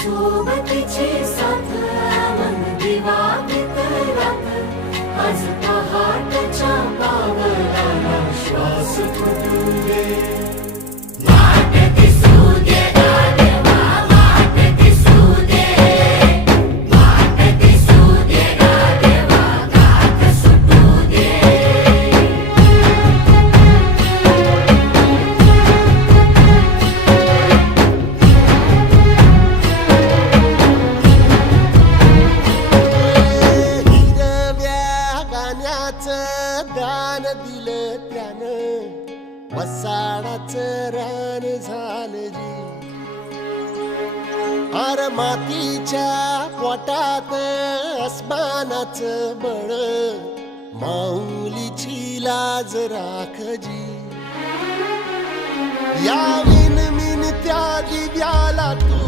सोबतीची साथ मन दिवाळीत रात आज पहाटच्या पावलाला श्वास फुटू दे वाट दिसू दे गाढवा वाट दिसू दे वाट दिसू दे गाढवा गाठ सुटू दे दान दिलं त्यानं वसाडाचं रान झालं जी अर मातीच्या पोटात अस्मानाचं बळ माऊलीची लाज राखजी या विनमिन त्या दिव्याला तू